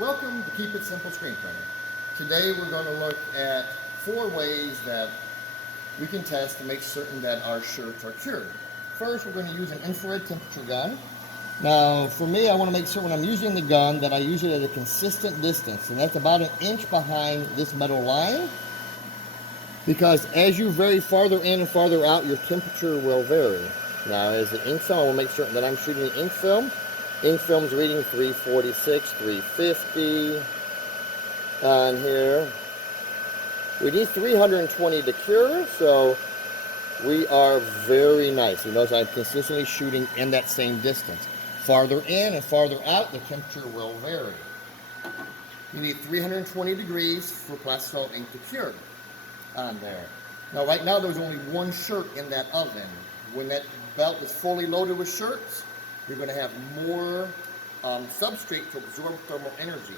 Welcome to Keep It Simple Screen Printer. Today we're going to look at 4 ways that we can test to make certain that our shirts are cured. First, we're going to use an infrared temperature gun. Now, for me, I want to make sure when I'm using the gun that I use it at a consistent distance, and that's about 1 inch behind this metal line, because as you vary farther in and farther out, your temperature will vary. Now, as the ink film, I want to make certain that I'm shooting the ink film. Ink film's reading 346, 350 on here. We need 320 to cure, so we are very nice. You notice I'm consistently shooting in that same distance. Farther in and farther out, the temperature will vary. You need 320 degrees for Plastisol ink to cure on there. Now, right now, there's only 1 shirt in that oven. When that belt is fully loaded with shirts, you're going to have more substrate to absorb thermal energy.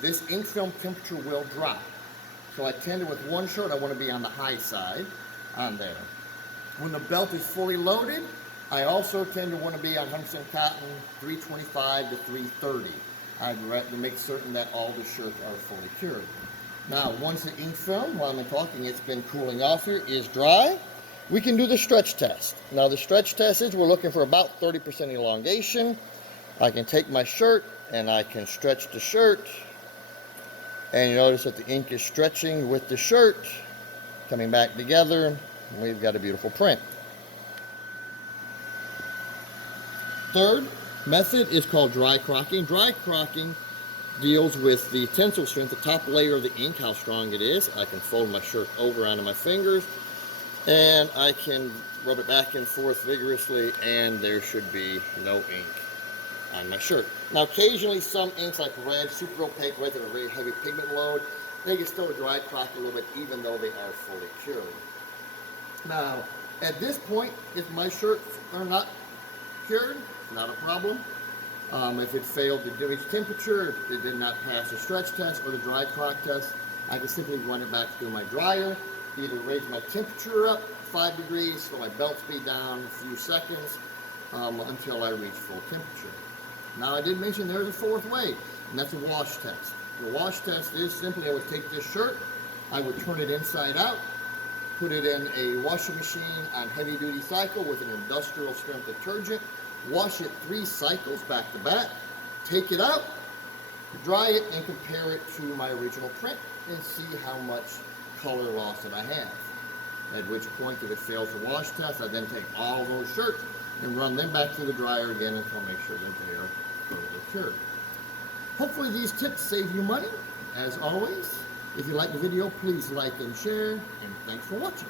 This ink film temperature will drop. So I tend to, with 1 shirt, I want to be on the high side on there. When the belt is fully loaded, I also tend to want to be on 100% cotton, 325 to 330. I'd rather make certain that all the shirts are fully cured. Now, once the ink film, while I'm talking, it's been cooling off here, is dry, we can do the stretch test. Now, the stretch test is we're looking for about 30% elongation. I can take my shirt and I can stretch the shirt. And you notice that the ink is stretching with the shirt, coming back together. And we've got a beautiful print. Third method is called dry crocking. Dry crocking deals with the tensile strength, the top layer of the ink, how strong it is. I can fold my shirt over onto my fingers, and I can rub it back and forth vigorously, and there should be no ink on my shirt. Now, occasionally some inks like red, super opaque red, that are very heavy pigment load, they can still dry crock a little bit even though they are fully cured. Now, at this point, if my shirts are not cured, not a problem. If it failed to reach temperature, if it did not pass the stretch test or the dry crock test, I can simply run it back through my dryer, either raise my temperature up 5 degrees, so my belt speed down a few seconds until I reach full temperature. Now, I did mention there's a 4th way, and that's a wash test. The wash test is simply I would take this shirt, I would turn it inside out, put it in a washing machine on heavy-duty cycle with an industrial strength detergent, wash it 3 cycles back to back, take it out, dry it, and compare it to my original print and see how much color loss that I have. At which point, if it fails the wash test, I then take all those shirts and run them back through the dryer again until I make sure that they are thoroughly cured. Hopefully these tips save you money. As always, if you like the video, please like and share, and thanks for watching.